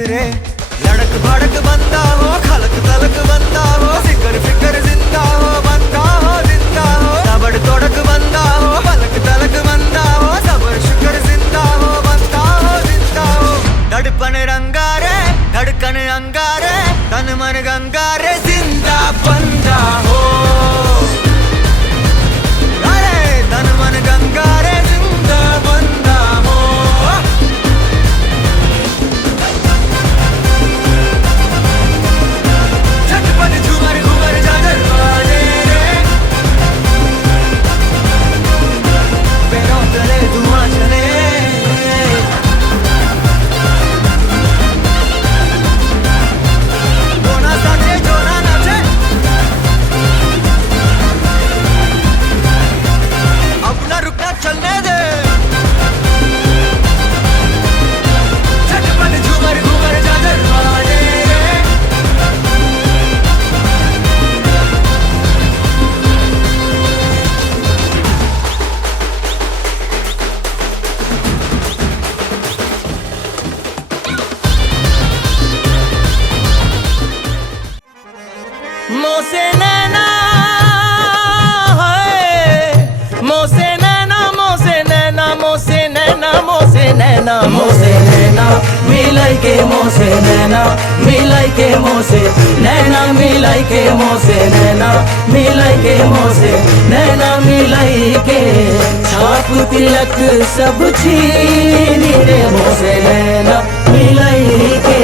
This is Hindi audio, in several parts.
रे, लड़क भड़क बंदा हो, खलक तलक बंदा हो, फिकर फिकर जिंदा हो, बंदा हो जिंदा हो, तबड़ तोड़क बंदा हो, पलक तलक बंदा हो, सबर शुक्र जिंदा हो, बंदा हो जिंदा हो। धड़पन रंगारे, धड़कन अंगारे, तन मन गंगारे, जिंदा बंदा हो। अरे तन मन गंगारे, जिंदा बंदा हो। झटपट झूमर घूमर झांझर बाजे रे, पैरों तले धुआं चले, जो ना साचे जो ना नाचे, अब ना रुकना चलने दे। झटपट झूमर घूमर झांझर बाजे रे, मोसे नैना है, मोसे नैना, मोसे नैना, मोसे नैना, मोसे नैना, मोसे नैना मिलाई के मोसे नैना मिलाई के मोसे नैना मिलाई के मोसे नैना मिलाई के मोसे नैना मिलाई के छाप तिलक सब छीनी रे मोसे नैना मिलाई के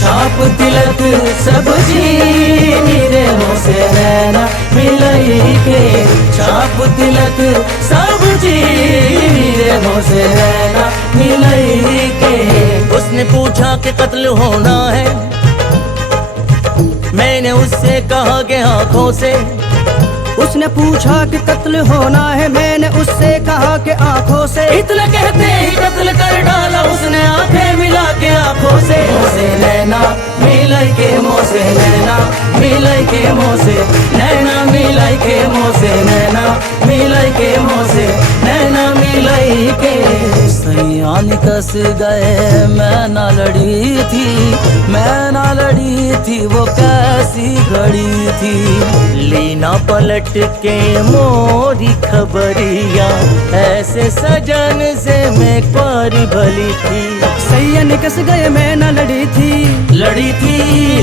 छाप तिलक सब छीनी रे मोसे नैना मिलाई के छाप तिलक सब छीनी रे मोसे नैना मिलाई के। उसने पूछा कि कत्ल होना है, मैंने उससे कहा कि आंखों से। उसने पूछा कि कत्ल होना है, मैंने उससे कहा कि आंखों से। इतना कहते ही कत्ल कर डाला उसने आंखें मिला के आंखों से। मोसे नैना मिलाई के मोसे नैना मिलाई के मोसे नैना मिलाई के मोसे नैना मिलाई के मोसे नैना मिलाई के। सैयान कस गए मैं ना लड़ी थी, मैं ना लड़ी थी वो कैसी घड़ी थी। लीना पलट के मोरी खबरिया, ऐसे सजन से मैं पारी भली थी। सैया निकस गए मैं न लड़ी थी, लड़ी थी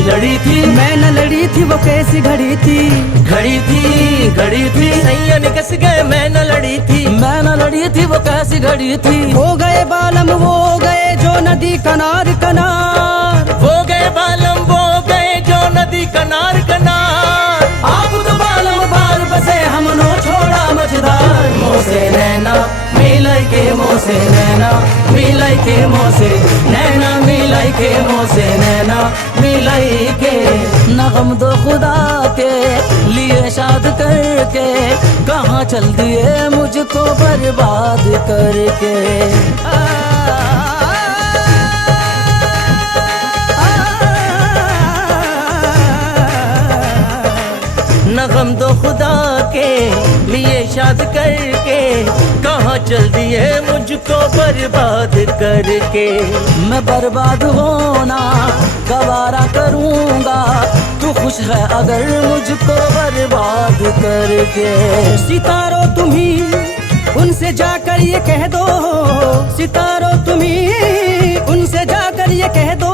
लड़ी थी मैं न लड़ी थी वो कैसी घड़ी थी। घड़ी थी घड़ी थी सैया निकस गए मैं न लड़ी थी, मैं ना लड़ी थी वो कैसी घड़ी थी। हो गए बालम वो गए जो नदी कनार कनार, वो गए बालम वो गए जो नदी कनार कनार। आप तो बालम बार बसे हमनो छोड़ा मझधार। मोसे नैना मिलाई के मोसे नैना मिलाई के मोसे नैना मिलाई के मोसे नैना मिलाई के। नगम दो खुदा के लिए शाद करके, कहाँ चल दिए मुझको बर्बाद करके। नगम दो खुदा के लिए शाद करके, कहाँ चल दिए मुझको बर्बाद करके। मैं बर्बाद होना गवारा करूँगा, तू खुश है अगर मुझको बर्बाद करके। सितारों तुम्ही उनसे जाकर ये कह दो, सितारों तुम्ही उनसे जाकर ये कह दो,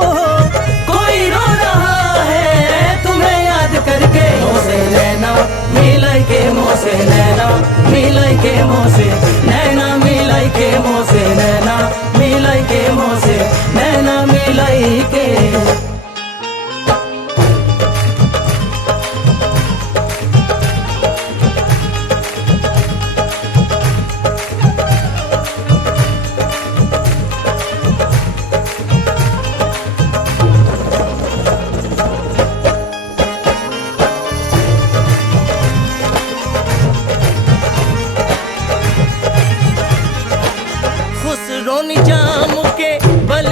कोई रो रहा है तुम्हें याद करके। मोसे नैना मिलाई के मोसे नैना मिलाई के मोसे नैना मिलाई के मोसे नैना मिलाई के मोसे नैना मिलाई के। खुसरो निजाम के बल